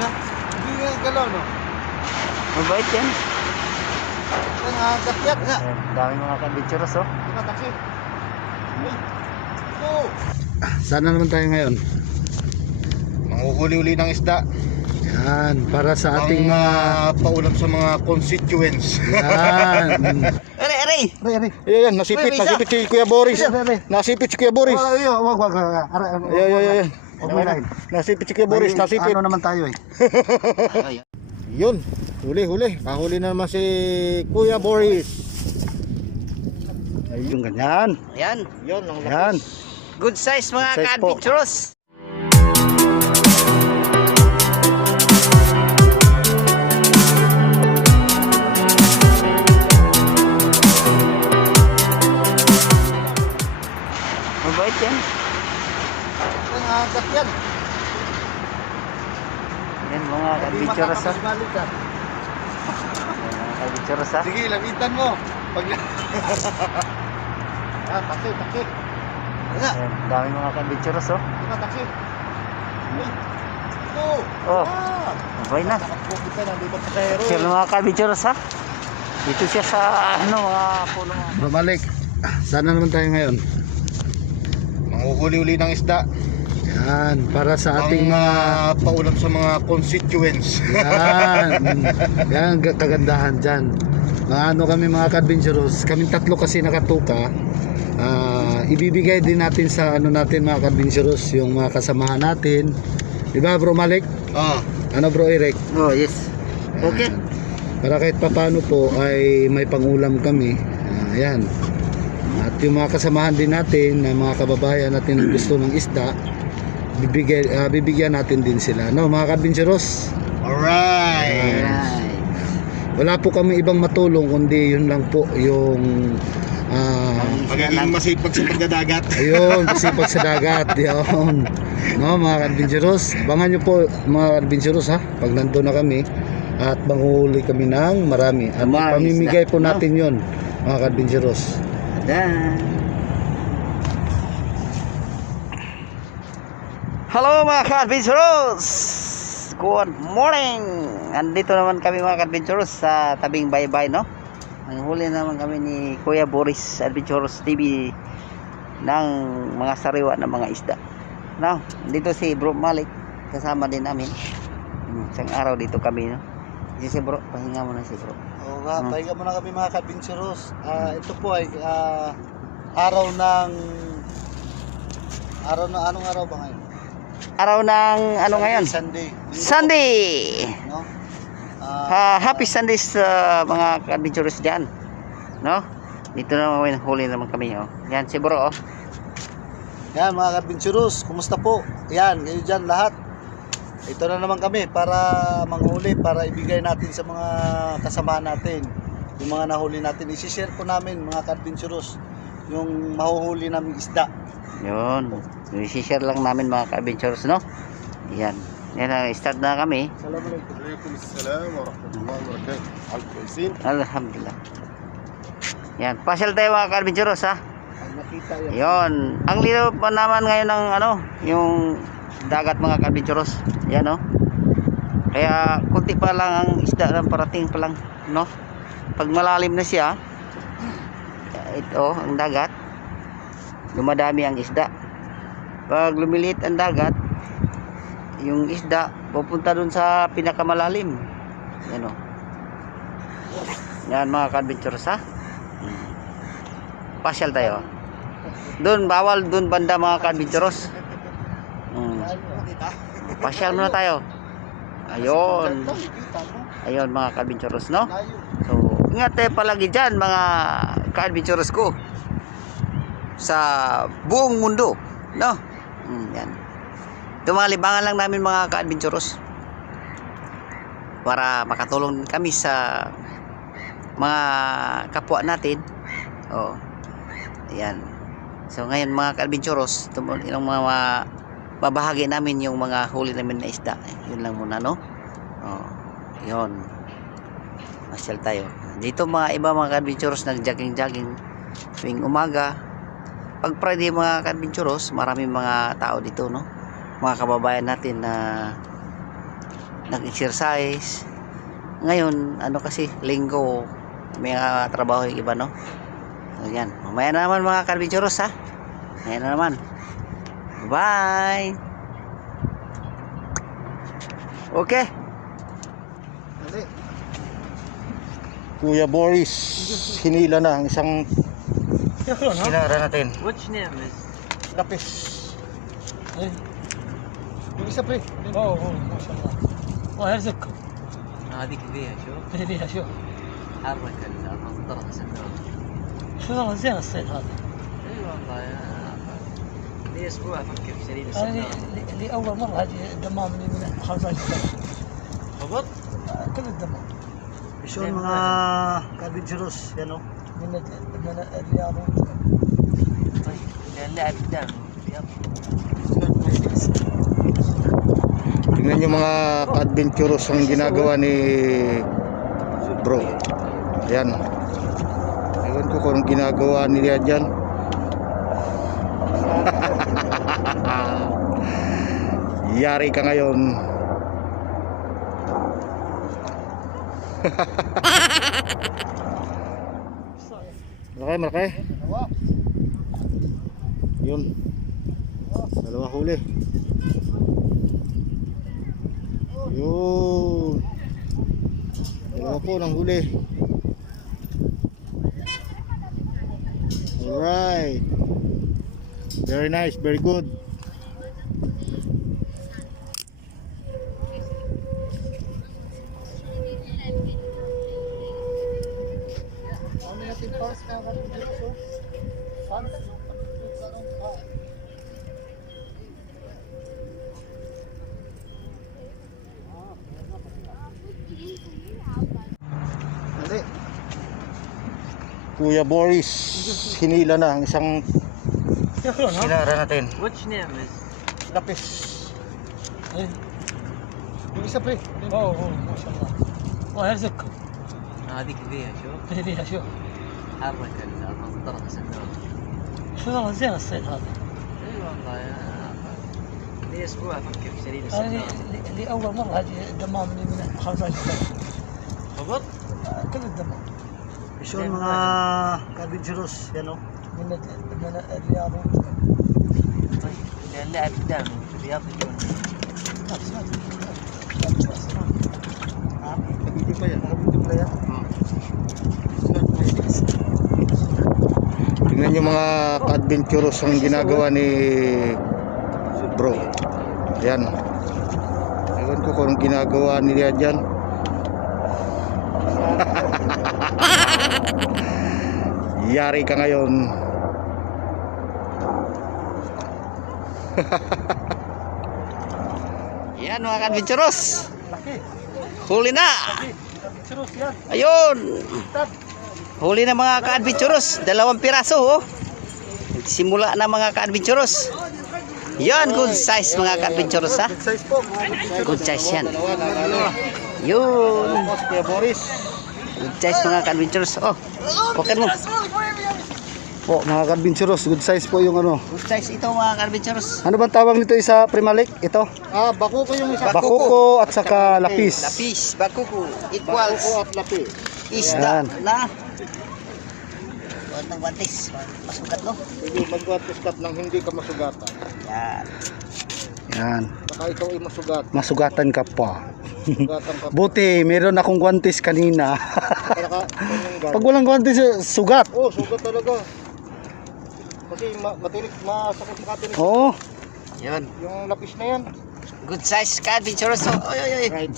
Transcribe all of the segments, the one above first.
Ano? Hindi nga galaw, no? Mabait yan. Yan, kakyat nga. Ayan, daming mga kadventurous, oh. Diba, taksi? Oh! Sana naman tayo ngayon. Manguhuli-uli ng isda. Yan, para sa ating Ang mga... paulam sa mga constituents. Yan. Aray, aray! Ayan, nasipit si Kuya Boris. Nasipit si Kuya Boris. Wag. Ayan. Okay lang. Nasipit si Kuya Boris, nasipit. Ano naman tayo eh. Yun, huli. Kahuli na naman si Kuya Boris. Yung ganyan. Ayan. Yun, ang Yan. Good size mga Size po. ka-adventurous. Mabait yan. Yan, kakyat. Yan mga ka-adventurous, oh. Yan, mga ka-adventurous, ah. Sige, labitan mo. Pag... taksi. Nga. Ayan, daming mga ka-adventurous, oh. Diba, taksi? Oh, okay na. Nakapukita na, libat sa hero. Sila mga ka-adventurous, ha. Dito siya sa mga puno. Bumalik. Sana naman tayo ngayon. Manguhuli-uli ng isda. Yan, para sa ating Ang mga... paulam sa mga constituents. Yan, kagandahan dyan. Mga ano kami mga ka-adventurous, kaming tatlo kasi nakatuka. Ibibigay din natin sa ano natin mga ka-adventurous, yung mga kasamahan natin. Diba bro Malik? Ano bro Eric? Oh, yes. Okay. Para kahit papano po ay may pangulam kami. Ayan. At yung mga kasamahan din natin, na mga kababayan natin na gusto ng isda, bibigyan natin din sila. No, mga ka-adventurous? Alright. Alright. Wala po kami ibang matulong kundi yun lang po yung Pagiging masipag sa pagdadagat. ayun, pasipag sa dagat yun. No, mga adventurous, abangan nyo po mga adventurous ha, pag nandun na kami at manghuli kami ng marami at Marami pamimigay isda, po no? natin yun mga adventurous. Adan. Hello mga ka-adventurous! Good morning! Andito naman kami mga ka-adventurous sa tabing baybay, no? Ang huli naman kami ni Kuya Boris Adventurous TV ng mga sariwa ng mga isda. No? Dito si Bro Malik, kasama din namin. Isang araw dito kami, no? Si Bro, pahinga mo na si Bro. Oo nga, pahinga muna kami mga ka-adventurous. Ito po ay araw ng anong araw ba ngayon? Araw ng ano ngayon? Sunday. Sunday! No? Happy Sunday sa mga ka-adventurous dyan, no? Dito naman huli naman kami, oh. Yan si Bro, oh. Yan mga ka-adventurous, kumusta po? Yan, kayo dyan lahat. Ito na naman kami para manghuli, para ibigay natin sa mga kasama natin. Yung mga nahuli natin, isi-share po namin mga ka-adventurous yung mahuhuli naming isda. Yun, i-share lang namin mga ka-adventurous, no? Yan, yan, start na kami. Assalamualaikum. Waalaikumsalam warahmatullahi wabarakatuh. Alhamdulillah. Yan, pasyal tayo mga ka-adventurous, ha? Ang nakita yan. Yun, ang linaw pa naman ngayon ng ano, yung dagat mga ka-adventurous. Yan, no? Kaya kunti pa lang ang isda lang, parating pa lang, no? Pag malalim na siya, ito ang dagat, dumadami ang isda. Pag lumiliit ang dagat, yung isda pupunta dun sa pinakamalalim. Yan, o. Yan mga ka-adventurous, ha? Pasyal tayo. Doon, bawal doon banda mga ka-adventurous. Pasyal muna tayo. Ayun. Ayun mga ka-adventurous, no? So, ingat tayo palagi dyan mga ka-adventurous ko. Sa buong mundo, no? Yan. Tumalibangan lang namin mga ka-adventurous para makatulong kami sa mga kapwa natin. Oh. Ayan. So ngayon mga ka-adventurous, yung mga babahagi namin yung mga huli namin na isda. Yun lang muna, no? Oh. Yun. Masyal tayo. Dito mga iba mga ka-adventurous nag-jogging-jogging tuwing umaga. Pag Friday mga ka-adventurous, maraming mga tao dito, no? Mga kababayan natin na nag-exercise. Ngayon, ano kasi, linggo, may trabaho yung iba, no? So, yan. Mamaya na naman mga ka-adventurous, ha? Mamaya na naman. Bye! Okay. Dali. Kuya Boris, hinila na ang isang Sinara natin. What's your name is? lapis. Yung isa pre. اوه ما شاء الله الله يرزقكم هذيك فيها شوف فيها شوف حرك الطرف السنوات شو والله زين الصيد هذا اي والله يا لي اسبوع افكر في شريد انا السنوات لي اول مره اجي الدمام اللي من 15 سنه خبط كل الدمام Mission mga ka-adventurous. Yan o. من الرياض طيب اللعب قدام Tingnan nyo mga ka-adventurous ang ginagawa ni bro. Ayan. Ewan ko kung anong ginagawa nila dyan. Yari ka ngayon. Malaki. Yun. Dalawa huli. Yun. Dalawa po ng huli. Alright. Very nice, very good. Ano natin pass na ka-adventurous? Pass. Dali. Kuya Boris, hinila na ang isang Sinara natin. What's your name is? lapis. Yung isa pre. اوه ما شاء الله الله يرزقكم هذيك فيها شوف فيها شوف حرك الطرف السنوات شو والله زين الصيد هذا اي والله يا لي اسبوع افكر في شريد انا السنوات لي اول مره اجي الدمام اللي من 15 سنه خبط كل الدمام Mission mga ka-adventurous. Yan o. من الرياض طيب اللعب قدام الرياض Video pa yan. Video pa yan. Tingnan nyo mga ka-adventurous ang ginagawa ni bro. Ayan. Ewan ko kung anong ginagawa nila dyan. Yari ka ngayon. Yan mga ka-adventurous. Laki. Huli na. Adventurous yan. Ayun. Huli na mga ka-adventurous. 2 piraso, oh. Simula na mga ka-adventurous. Yan, good size mga ka-adventurous, ha. Good size po. Good size yan. Dalawa. Yun. Tapos Kuya Boris. Good size mga ka-adventurous. Oh, pocket mo. Po, mga ka-adventurous. Good size po yung ano. Good size ito mga ka-adventurous. Ano bang tawag nito sa Primalik? Ito? Bako ko yung isa. Bakuko at saka lapis. Lapis, bakuko, equals Bako at lapis. isda Yan. na. Huwag ng batis. Masukat, no? Hindi magwatiskat nang hindi ka masugatan. Yan. Yan. Baka ikaw ay masugat. Masugatan ka pa. Sugatan ka. Buti, meron akong guantes kanina. Pag walang guantes, sugat. Oh, sugat talaga. Kasi matinik, masakit makatinik. Oo. Yun. Yung lapis na yan. Good size ka-adventurous. Oh, oy, oy, oy. Right.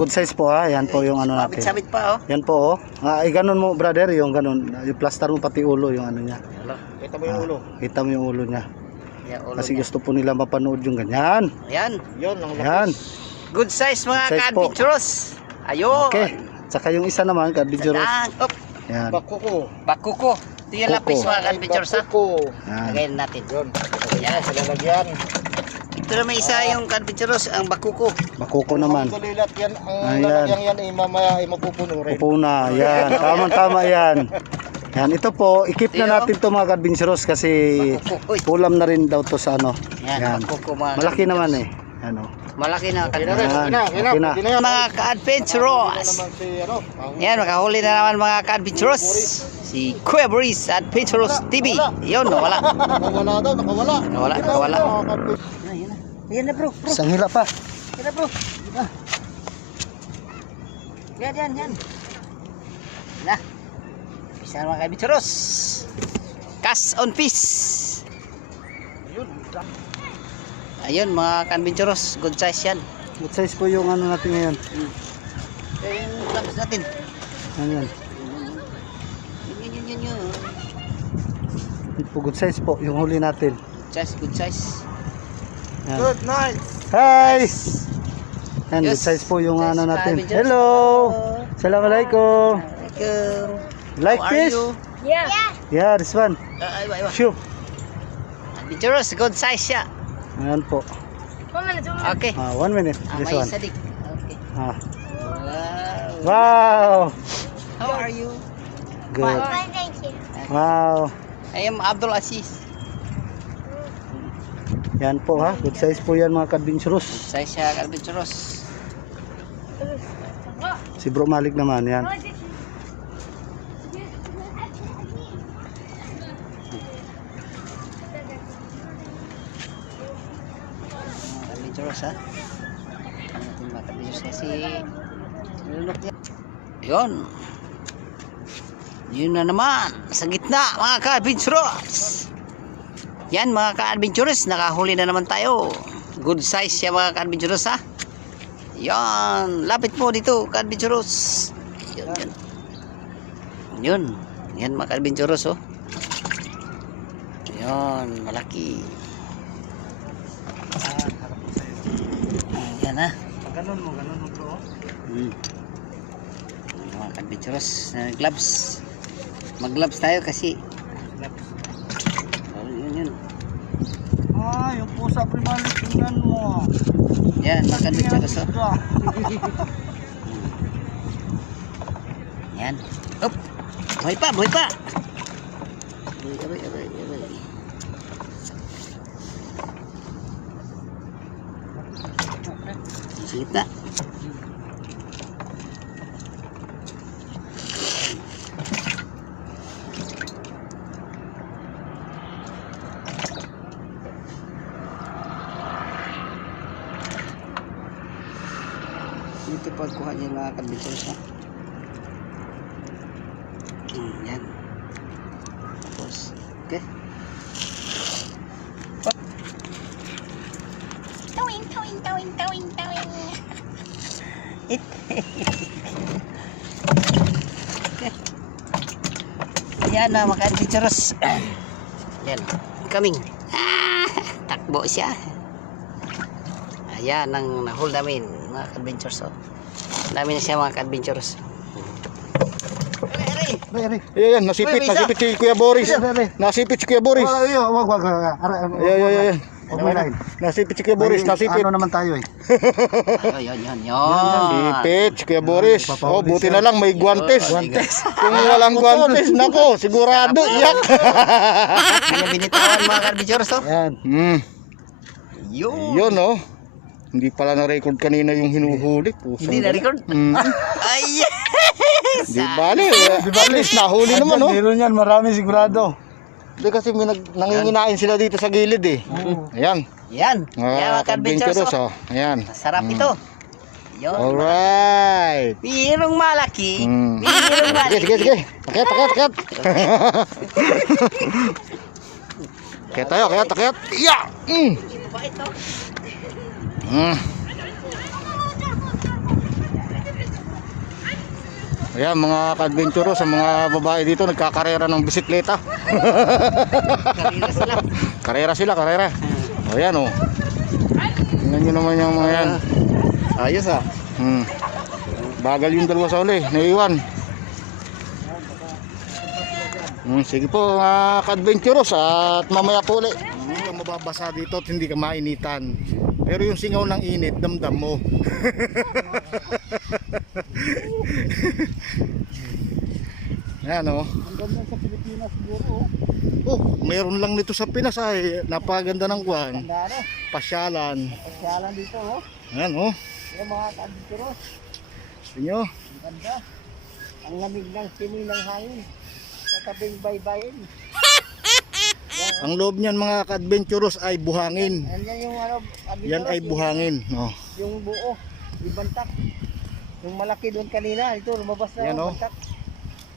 Good size po ha. Yan po yung ano natin. Sabit-sabit pa, oh. Yan po oh. Ganun mo brother, yung ganun. Yung plaster mo pati ulo, yung ano niya. Kita mo yung ulo. Kita mo yung ulo niya. Yan, ulo Kasi niya. gusto po nila mapanood yung ganyan. Yan. Yan, ang lapis. Yan. Good size mga Good size po. ka-adventurous. Ayun. Okay. Saka yung isa naman, ka-adventurous. Sadang. Op. Yan. Bako ko. Bakuko. Ito yung lapis Kuko. mga ka-adventurous, ha. Bako ko. Yan. Lagayin natin. Yun. Yan. Sa lalagyan. Ito naman isa yung ka-adventurous, ang bakuko. Bakuko naman. Ang kulilat yan, ang Ayan. lalagyan yan ay mamaya ay mapupuno rin. Upo na. Yan. Tama yan. Yan. Ito po, ikip na natin to mga ka-adventurous kasi Bakuko. Uy. ulam na rin daw to sa ano. Yan, Yan. bakuko mga Malaki ka-adventurous. naman eh. Ano. Malaki na Okay na ka-adventurous. rin. Okay na. Okay na. Pwede na yan. Mga ka-adventurous. Naman si ano. Yan, makahuli na naman mga ka-adventurous. Si Kuya Boris Adventurous TV. Yun, nawala. Nakawala daw. Nakawala. Nawala. Yan na bro. Isang hila pa. Yan na bro. Yan. Na. Bisa na mga ka-adventurous. Cast on fish. Ayun mga ka-adventurous. Good size yan. Good size po yung ano natin ngayon. Yung clubs natin. Ano yan? Yun. Ito po, good size po yung huli natin. Good size. Yan. Good night. Hi! Yan, good Yes. size po yung Good ano size, natin. ka-adventurous. Hello! Assalamualaikum! Like How are fish? you? Yeah, this one. Iba. Sure. Adventurous, good size siya. Ayan po. Okay. 1 minute. This May one. sadik. Okay. Ah. Wow. Wow! How are you? Good. Wow. I am Abdul Aziz. Yan po ha. Good size po yan mga ka-adventurous. Size siya, adventurous. Si Bro Malik naman yan. Adventurous ha. Ano mga adventurous kasi nilunok niya. Yun. Yun na naman. Sa gitna mga ka-adventurous. Yan mga ka-adventurous. Nakahuli na naman tayo. Good size siya mga ka-adventurous ha. Yan. Lapit po dito ka-adventurous. Yun. Yan mga ka-adventurous oh. Yan. Malaki. Yan ha. Ganun mo bro. Mga ka-adventurous na gloves. Mag-gloves tayo kasi yun. Ah, yung pusa primary tingnan mo. Yan, mga ka-adventurous oh. Yan. Up. Buhay pa. Aray. Sige na. Dito pagkuha niya mga ka-adventurous ha. Yan. Tapos, okay. Okay. Yan na mga ka-adventurous. Yan. Coming. Takbo siya. Ayan ang nahul namin mga ka-adventurous. Dami na siya mga ka-adventurous. Ayan, nasipit si Kuya Boris. Nasipit si Kuya Boris. Wag. Ayan. Nasipit si Kuya Boris, nasipit. Ano naman tayo eh. Yan. Sipit si Kuya Boris. Oh, buti na lang may guantes. Kung walang guantes, nako, sigurado iyak. Kaya binitawan mga ka-adventurous oh. Yan. Yun oh. Hindi pala na-record kanina yung hinuhuli. Hindi na-record? Ay! Di bali. At least nahuli naman oh. Meron yan, marami sigurado. Hindi kasi may nanginginain sila dito sa gilid eh. Ayan. Yan. Yan mga ka-adventurous oh. Ayan. Sarap ito. Yun. Alright. Pirong malaki. Pirong malaki. Sige. Akyat. Akyat. Iya! Ba ito? Ayan mga ka-adventurous, sa mga babae dito nagkakarera ng bisikleta. Karira sila. Karera. O yan o. Tingnan nyo naman yung mga yan. Ayos ah. Bagal yung dalawa sa uli, naiwan. Sige po mga ka-adventurous at mamaya po ulit. Hindi ka mababasa dito at hindi ka mainitan. Pero yung singaw ng init, damdam mo. Yan o. Hanggang yan sa Pilipinas siguro. Oh, mayroon lang nito sa Pinas ay napakaganda ng kuwan. Pasyalan. Pasyalan dito oh. Ayan oh. Yung mga ka-adventurous. Gusto nyo? Ang ganda. Ang lamig ng simoy ng hangin. Sa tabing baybayin. Ang loob niyan mga ka-adventurous ay buhangin. Yan yung ano, Yan ay buhangin. Oh. Yung buo, yung bantak. Yung malaki doon kanina, ito lumabas na Yan, yung oh. bantak.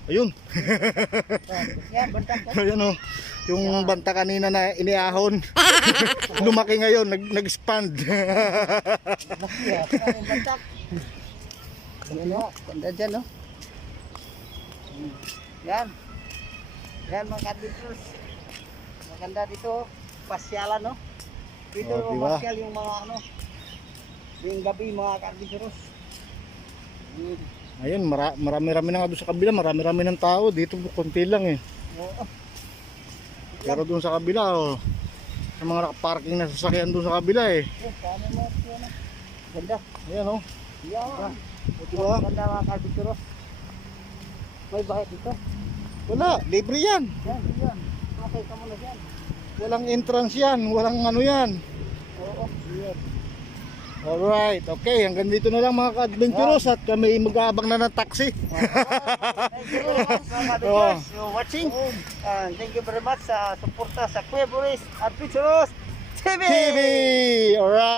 Ayun. Yan, bantak. Ayan oh. Yung banta kanina na iniahon. Lumaki ngayon, nag-expand. Laki ah, yung bantak. Yan o, ganda dyan o. Yan. Yan mga ka-adventurous. Maganda dito, pasyalan no. Dito Oh, diba? pasyal yung mga ano. Yung gabi mga ka-adventurous. Ayun, marami-rami na nga doon sa kabila. Marami-rami ng tao. Dito konti lang eh. Oo. Pero doon sa kabila, oh, sa mga nakaparking na sasakyan doon sa kabila eh. Paano mo yan? Ganda. Ayan oh. Yan. Diba? Ganda mga ka-adventurous. May bayad dito. Wala, libre yan. Yan, yan. Okay ka muna dyan. Walang entrance yan, walang ano yan. Oo. Yan. Alright, okay, hanggang dito na lang mga ka-adventurous at kami mag-aabang na ng taxi. Thank you very much mga ka-adventurous for watching. And thank you very much sa suporta sa Kuya Boris Adventurous TV! TV! Alright!